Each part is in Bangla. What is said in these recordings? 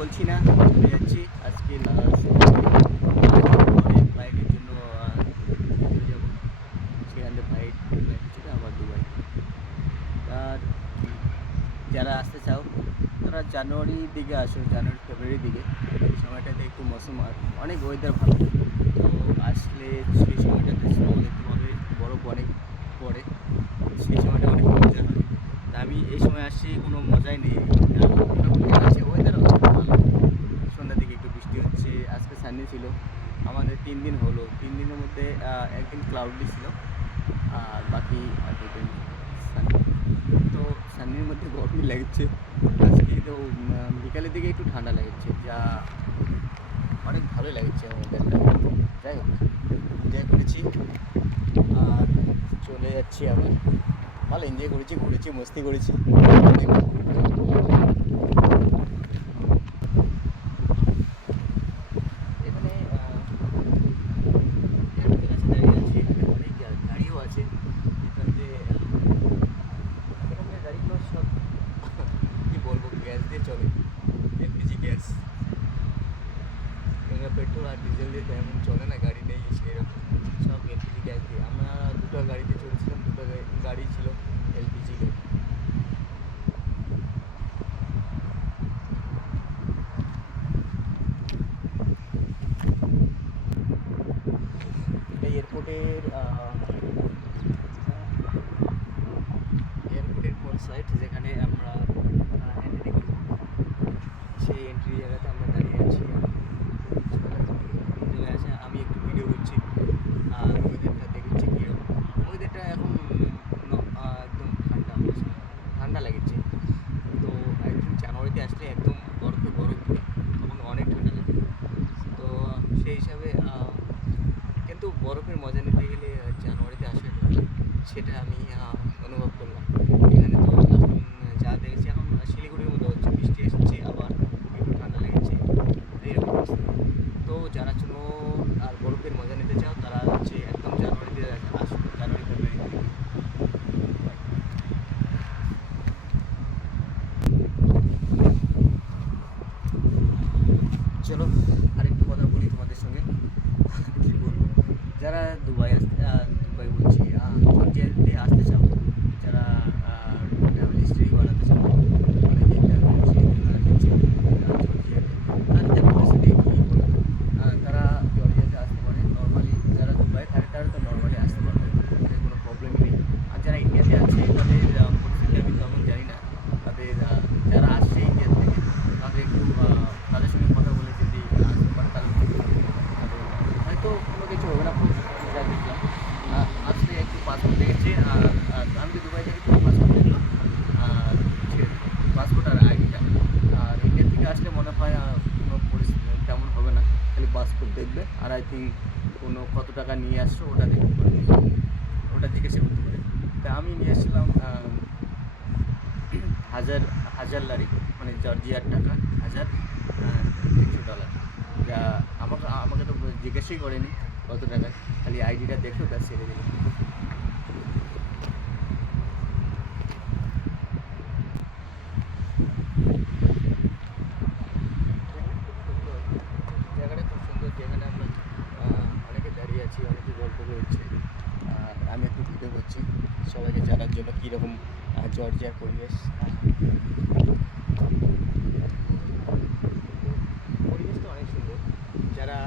বলছি না, চলে যাচ্ছি আজকে লাস্ট পরে ফ্লাইটের জন্য চলে যাবো। সেখান থেকে ফ্লাইট ছিল আবার দুবাই। আর যারা আসতে চাও তারা জানুয়ারির দিকে আসো, জানুয়ারি ফেব্রুয়ারির দিকে। এই সময়টাতে একটু মৌসুম আর অনেক ওয়েদার ভালো। তো আসলে সেই সময়টাতে স্নো দেখতে পাবে, বরফ অনেক পড়ে, সেই সময়টা অনেক মজা হয়। তা আমি এই সময় আসছি, কোনো মজাই নেই। মোটামুটি আছে, ওয়েদার ভালো। সন্ধ্যার দিকে একটু বৃষ্টি হচ্ছে, আজকে সানডে ছিল। আমাদের 3 দিন হলো, 3 দিনের মধ্যে একদিন ক্লাউডলি ছিল আর বাকি 2 দিন সানডে। তো সানডের মধ্যে গরমই লাগছে। আজকে তো বিকালের দিকে একটু ঠান্ডা লাগছে, যা অনেক ভালো লাগছে আমাদের। যাই হোক, এনজয় করেছি আর চলে যাচ্ছি আবার। ভালো এনজয় করেছি, ঘুরেছি, মস্তি করেছি। এখানে এয়ারপোর্টের কাছে দাঁড়িয়ে আছি, এখানে অনেক গাড়িও আছে। এখানে এখানকার গাড়িগুলো সব কী বলবো, গ্যাস দিয়ে চলে, এলপিজি গ্যাস। এখানে পেট্রোল আর ডিজেল দিয়ে তেমন চলে না, গাড়ি নেই সেরকম, সব এলপিজি গ্যাস দিয়ে। আমরা দুটো গাড়িতে চলেছিলাম, দুটো গাড়ি ছিল এলপিজি গাড়ি। এটা এয়ারপোর্টের কোন সাইট, যেখানে আমরা এন্ট্রি করব, সেই এন্ট্রি জায়গাতে আমরা দাঁড়িয়ে আছি। চলে আসে, আমি একটু ভিডিও করছি আর ওয়েদারটা দেখছি কীরকম। ওয়েদারটা এখন একদম ঠান্ডা হয়েছে, ঠান্ডা লাগছে। তো আই থিঙ্ক জানুয়ারিতে আসলে একদম বরফে বরফ পুরো, তখন অনেক ঠান্ডা লাগে। তো সেই হিসাবে কিন্তু বরফের মজা নিতে গেলে জানুয়ারিতে আসাই দরকার, সেটা আমি অনুভব করলাম। এখানে তো এখন যা দেখছি, এখন শিলিগুড়ির মতো হচ্ছে, বৃষ্টি এসেছে আবার একটু ঠান্ডা লেগেছে, এইরকম অবস্থা। তো যারা স্নো আর বরফের মজা নিতে চাও তারা হচ্ছে একদম জানুয়ারিতে আসো, জানুয়ারি ফেব্রুয়ারি দিকে। চলো আরেকটু কথা বলি তোমাদের সঙ্গে। কী বলবো, যারা দুবাই বলছি জর্জিয়াতে আসতে চাও, যারা ট্রাভেল হিস্ট্রি বানাতে চাও, অনেক ইন্টারভিউ দিচ্ছে জর্জিয়াতে, তাদের পরিস্থিতি কী বলো তো? তারা জর্জিয়াতে আসতে পারে নর্মালি, যারা দুবাই থাকে তারা তো নর্মালি আসতে পারবে, তাদের কোনো প্রবলেম নেই। আর যারা ইন্ডিয়াতে আছে তাদের পরিস্থিতি আমি তেমন জানি না। তাদের যারা আসছে ইন্ডিয়া থেকে, তাদের একটু তাদের সঙ্গে কথা বলে যদি আসতে পারে তাহলে হয়তো কোনো কিছু হবে না। যা দেখলাম আসলে একটু পাসপোর্ট দেখেছে, আর আমি তো দুবাই থেকে পাসপোর্ট দেখলো আর পাসপোর্ট আর আইডিটা। আর ইন্ডিয়া থেকে আসলে মনে হয় কোনো পরিস্থিতি তেমন হবে না, খালি পাসপোর্ট দেখবে আর আই থিঙ্ক কোনো কত টাকা নিয়ে আসছো ওটা দেখতে পারে, ওটা জিজ্ঞাসা করতে পারে। তা আমি নিয়ে আসছিলাম হাজার লারি, মানে জর্জিয়ার টাকা $1,300, যা আমাকে তো জিজ্ঞাসাই করেনি কত টাকায়, খালি আইডিটা দেখো ব্যাস ছেড়ে দিল। জায়গাটা খুব সুন্দর, যেখানে আমরা অনেকে দাঁড়িয়ে আছি, অনেকে গল্প করছে আর আমি একটু ভিডিও করছি সবাইকে জানার জন্য কীরকম জর্জিয়ার পরিবেশ। পরিবেশটা অনেক সুন্দর। যারা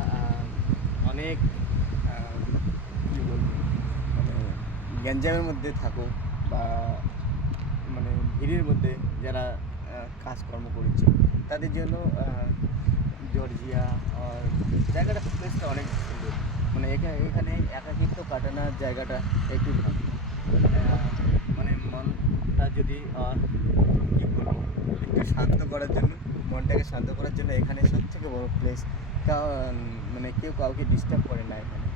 অনেক কী বলবো, মানে গ্যাঞ্জামের মধ্যে থাকো বা মানে ভিড়ের মধ্যে যারা কাজকর্ম করেছে, তাদের জন্য জর্জিয়া আর জায়গাটা, প্লেসটা অনেক সুন্দর। মানে এখানে একাকিত্ব কাটানোর জায়গাটা একটু ভালো। মানে মনটা যদি কী বলবো, একটু শান্ত করার জন্য, মনটাকে শান্ত করার জন্য এখানে সবথেকে বড় প্লেস। মানে কেউ কাউকে ডিস্টার্ব করে না এখানে।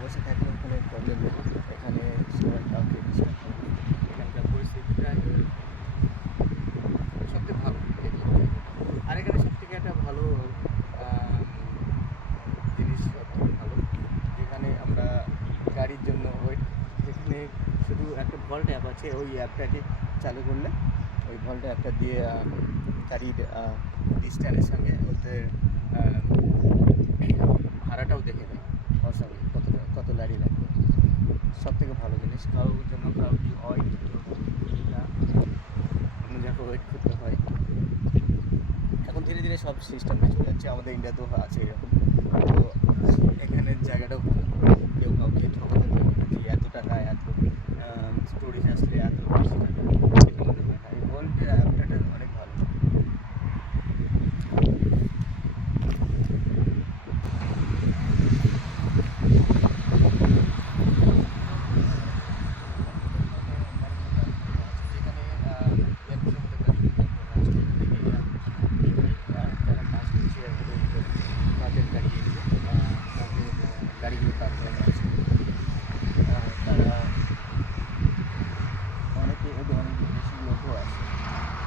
বসে থাকলেও কোনো প্রবলেম নেই, এখানে সবাই কাউকে ডিস্টার্ব করে না। এখানকার পরিস্থিতিটা সবথেকে ভালো দেখলাম জায়গাটা। আর এখানে সবথেকে একটা ভালো জিনিস, সবথেকে ভালো, যেখানে আমরা গাড়ির জন্য ওয়েট, যেখানে শুধু একটা ভল্ট অ্যাপ আছে, ওই অ্যাপটাকে চালু করলে ওই ভল্ট অ্যাপটা দিয়ে গাড়ির ডিস্ট্যান্সের সঙ্গে ওদের ভাড়াটাও দেখে নেয় ওর সঙ্গে কত গাড়ি লাগবে। সব থেকে ভালো জিনিস, কারোর জন্য কারোর কি ওয়েট অন্য জায়গায় ওয়েট করতে হয়। এখন ধীরে ধীরে সব সিস্টেমে চলে যাচ্ছে, আমাদের ইন্ডিয়াতেও আছে এরকম। তো এখানের জায়গাটাও ভালো, কেউ কাউকে ঠকাতে পারবে না যে এত টাকা এত স্টোরেজ আসলে এত বেশি টাকা, সেটা মনে হয় না। এই ওয়ার্ল্ডের অ্যাপটা অনেক ভালো। গাড়িগুলো পার করানো আছে, তারা অনেকে অনেক বিদেশি লোকও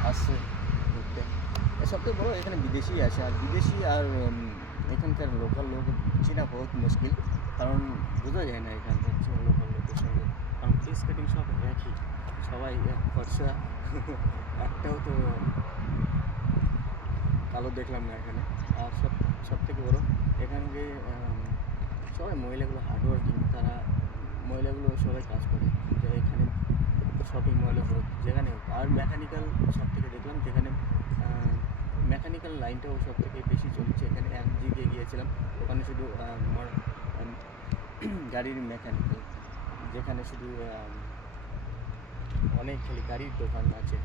আসছে ঘুরতে। সব থেকে বড়ো এখানে বিদেশি আছে, আর বিদেশি আর এখানকার লোকাল লোক চেনা বহুত মুশকিল, কারণ বোঝা যায় না এখানকার লোকাল লোকের সঙ্গে, কারণ ফেস কাটিং সব একই, সবাই এক ফর্সা একটাও তো কালো দেখলাম না এখানে। আর সব থেকে বড়ো এখানকে সবাই মহিলাগুলো হার্ডওয়ার্কিং, তারা মহিলাগুলো সবাই কাজ করে, যে এখানে শপিং মলে হোক যেখানে হোক। আর মেকানিক্যাল সব থেকে দেখলাম যেখানে মেকানিক্যাল লাইনটাও সব থেকে বেশি চলছে। এখানে এক জায়গায় গিয়েছিলাম, ওখানে শুধু আমার গাড়ির মেকানিক্যাল, যেখানে শুধু অনেক খালি গাড়ির দোকান আছে।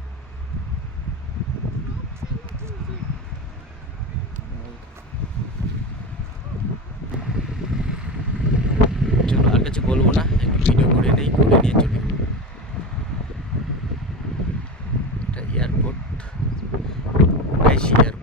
চলো আর কিছু বলবো না, একটু ভিডিও করে নিয়ে চলে। এটা এয়ারপোর্ট, এয়ারপোর্ট।